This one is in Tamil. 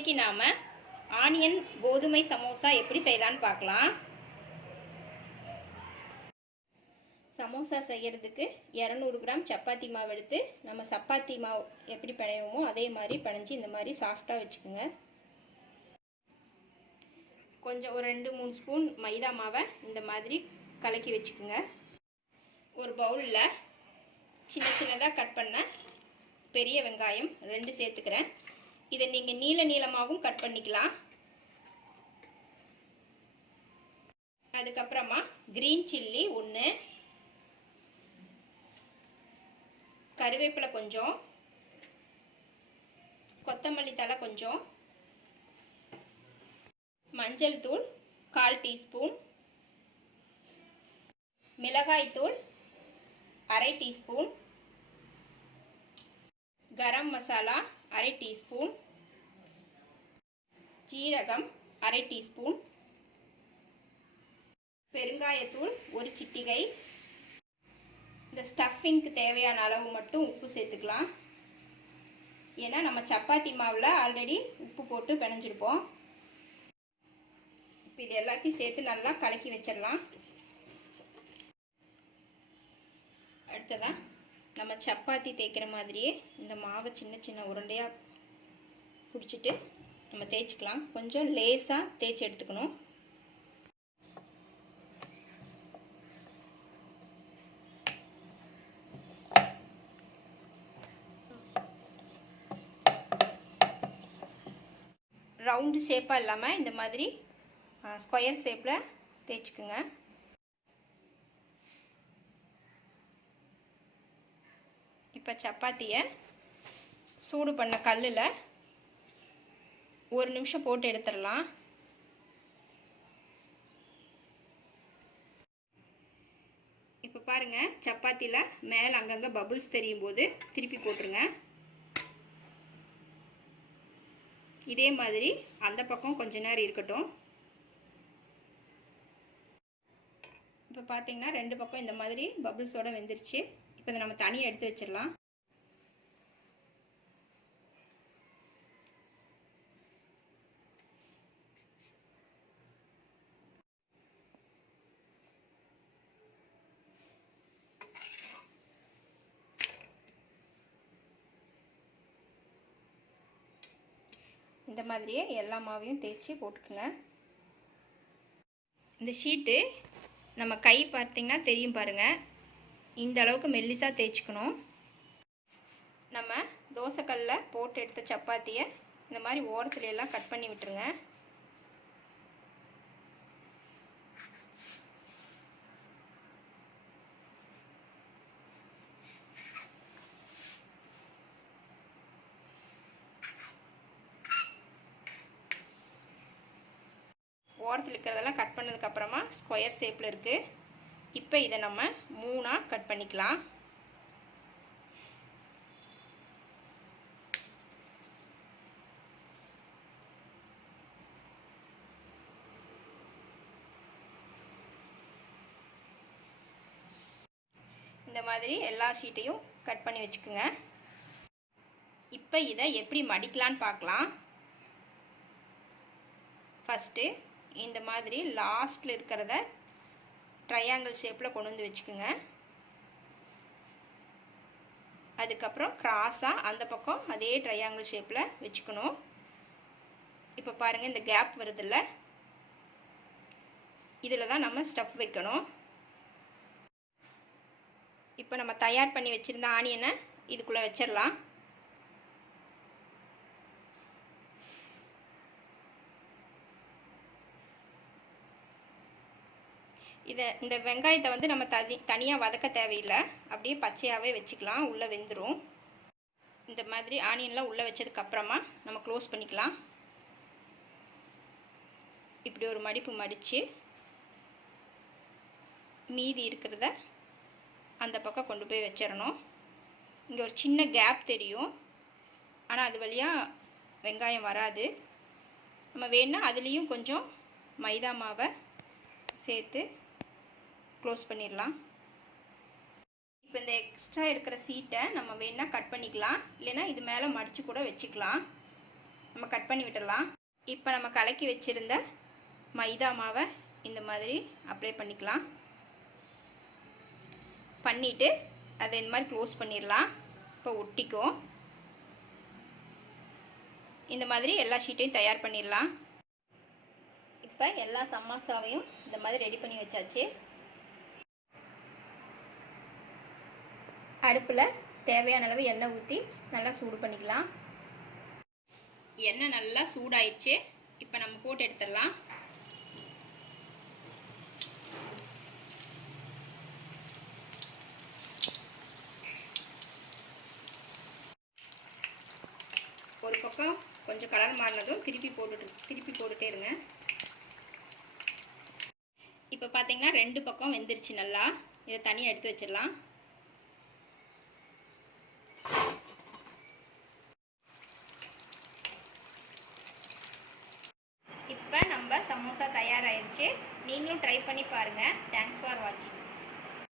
இன்னைக்கு நாம ஆனியன் கோதுமை சமோசா எப்படி செய்யலாம்னு பார்க்கலாம். சமோசா செய்யறதுக்கு 200 கிராம் சப்பாத்தி மாவு எடுத்து நம்ம சப்பாத்தி மாவு எப்படி பிணைவோமோ அதே மாதிரி பிணைஞ்சு இந்த மாதிரி சாஃப்டா வச்சுக்கோங்க. கொஞ்சம் ஒரு 2-3 ஸ்பூன் மைதா மாவை இந்த மாதிரி கலக்கி வச்சுக்கோங்க. ஒரு பவுலில் சின்ன சின்னதாக கட் பண்ண பெரிய வெங்காயம் 2 சேர்த்துக்கிறேன். இதை நீங்கள் நீளமாகவும் கட் பண்ணிக்கலாம். அதுக்கப்புறமா கிரீன் சில்லி 1, கருவேப்பிலை கொஞ்சம், கொத்தமல்லி தழை கொஞ்சம், மஞ்சள் தூள் 1/4 டீஸ்பூன், மிளகாய் தூள் 1/2 டீஸ்பூன், கரம் மசாலா 1/2 டீஸ்பூன், ஜீரகம் 1/2 டீஸ்பூன், பெருங்காயத்தூள் 1 சிட்டிகை. இந்த ஸ்டஃபிங்க்கு தேவையான அளவு மட்டும் உப்பு சேர்த்துக்கலாம். ஏன்னா நம்ம சப்பாத்தி மாவில் ஆல்ரெடி உப்பு போட்டு பிணைஞ்சிருப்போம். இப்போ இது எல்லாத்தையும் சேர்த்து நல்லா கலக்கி வச்சிடலாம். அடுத்ததான் நம்ம சப்பாத்தி தேய்க்கிற மாதிரியே இந்த மாவை சின்ன சின்ன உருண்டையாக பிடிச்சிட்டு நம்ம தேய்ச்சிக்கலாம். கொஞ்சம் லேசாக தேய்ச்சி எடுத்துக்கணும். ரவுண்டு ஷேப்பாக இல்லாமல் இந்த மாதிரி ஸ்கொயர் ஷேப்பில் தேய்ச்சிக்குங்க. இப்போ சப்பாத்தியை சூடு பண்ண கல்லில் 1 நிமிஷம் போட்டு எடுத்துடலாம். இப்போ பாருங்கள், சப்பாத்தியில் மேலே அங்கங்கே பபுள்ஸ் தெரியும் போது திருப்பி போட்டுருங்க. இதே மாதிரி அந்த பக்கம் கொஞ்ச நேரம் இருக்கட்டும். இப்போ பார்த்தீங்கன்னா 2 பக்கம் இந்த மாதிரி பபுள்ஸோடு வெந்துருச்சு. இப்போ இதை நம்ம தனியாக எடுத்து வச்சிடலாம். இந்த மாதிரியே எல்லா மாவையும் தேய்ச்சி போட்டுக்குங்க. இந்த ஷீட்டு நம்ம கை பார்த்திங்கன்னா தெரியும் பாருங்கள், இந்த அளவுக்கு மெல்லிசாக தேய்ச்சிக்கணும். நம்ம தோசைக்கல்லில் போட்டு எடுத்த சப்பாத்தியை இந்த மாதிரி ஓரத்துல எல்லாம் கட் பண்ணி விட்டுருங்க. ஓரத்தில் இருக்கிறதெல்லாம் கட் பண்ணதுக்கப்புறமா ஸ்கொயர் ஷேப்பில் இருக்குது. இப்போ இதை நம்ம 3ஆக கட் பண்ணிக்கலாம். இந்த மாதிரி எல்லா ஷீட்டையும் கட் பண்ணி வச்சுக்கோங்க. இப்போ இதை எப்படி மடிக்கலான்னு பார்க்கலாம். ஃபஸ்ட்டு இந்த மாதிரி லாஸ்ட்டில் இருக்கிறத ட்ரையாங்கிள் ஷேப்பில் கொண்டு வந்து வச்சுக்கோங்க. அதுக்கப்புறம் கிராஸாக அந்த பக்கம் அதே ட்ரையாங்கிள் ஷேப்பில் வச்சுக்கணும். இப்போ பாருங்கள், இந்த கேப் வருதில்ல, இதில் தான் நம்ம ஸ்டஃப் வைக்கணும். இப்போ நம்ம தயார் பண்ணி வச்சுருந்த ஆனியனை இதுக்குள்ளே வச்சிடலாம். இந்த வெங்காயத்தை வந்து நம்ம தனியாக வதக்க தேவையில்லை, அப்படியே பச்சையாகவே வச்சுக்கலாம், உள்ளே வெந்துடும். இந்த மாதிரி ஆனியன்லாம் உள்ளே வச்சதுக்கப்புறமா நம்ம க்ளோஸ் பண்ணிக்கலாம். இப்படி ஒரு மடிப்பு மடித்து மீதி இருக்கிறத அந்த பக்கம் கொண்டு போய் வச்சிடணும். இங்கே ஒரு சின்ன கேப் தெரியும், ஆனால் அது வழியாக வெங்காயம் வராது. நம்ம வேணால் அதுலேயும் கொஞ்சம் மைதா மாவை சேர்த்து க்ளோஸ் பண்ணிடலாம். இப்போ இந்த எக்ஸ்ட்ரா இருக்கிற சீட்டை நம்ம வேணால் கட் பண்ணிக்கலாம், இல்லைன்னா இது மேலே மடித்து கூட வச்சுக்கலாம். நம்ம கட் பண்ணி விட்டுடலாம். இப்போ நம்ம கலக்கி வச்சுருந்த மைதா மாவை இந்த மாதிரி அப்ளை பண்ணிக்கலாம். பண்ணிவிட்டு அதை இந்த மாதிரி க்ளோஸ் பண்ணிடலாம். இப்போ ஒட்டிக்கும். இந்த மாதிரி எல்லா ஷீட்டையும் தயார் பண்ணிடலாம். இப்போ எல்லா சமோசாவையும் இந்த மாதிரி ரெடி பண்ணி வச்சாச்சு. அடுப்பில் தேவையான அளவு எண்ணெய் ஊற்றி நல்லா சூடு பண்ணிக்கலாம். எண்ணெய் நல்லா சூடாயிடுச்சு. இப்போ நம்ம போட்டு எடுத்துடலாம். ஒரு பக்கம் கொஞ்சம் கலர் மாறினதும் திருப்பி போட்டுட்டே இருங்க. இப்போ பார்த்தீங்கன்னா 2 பக்கம் வெந்துருச்சு நல்லா. இதை தனியாக எடுத்து வச்சிடலாம். இப்போ நம்ம சமோசா தயாராகிடுச்சு. நீங்களும் ட்ரை பண்ணி பாருங்கள். தேங்க்ஸ் ஃபார் வாட்சிங்.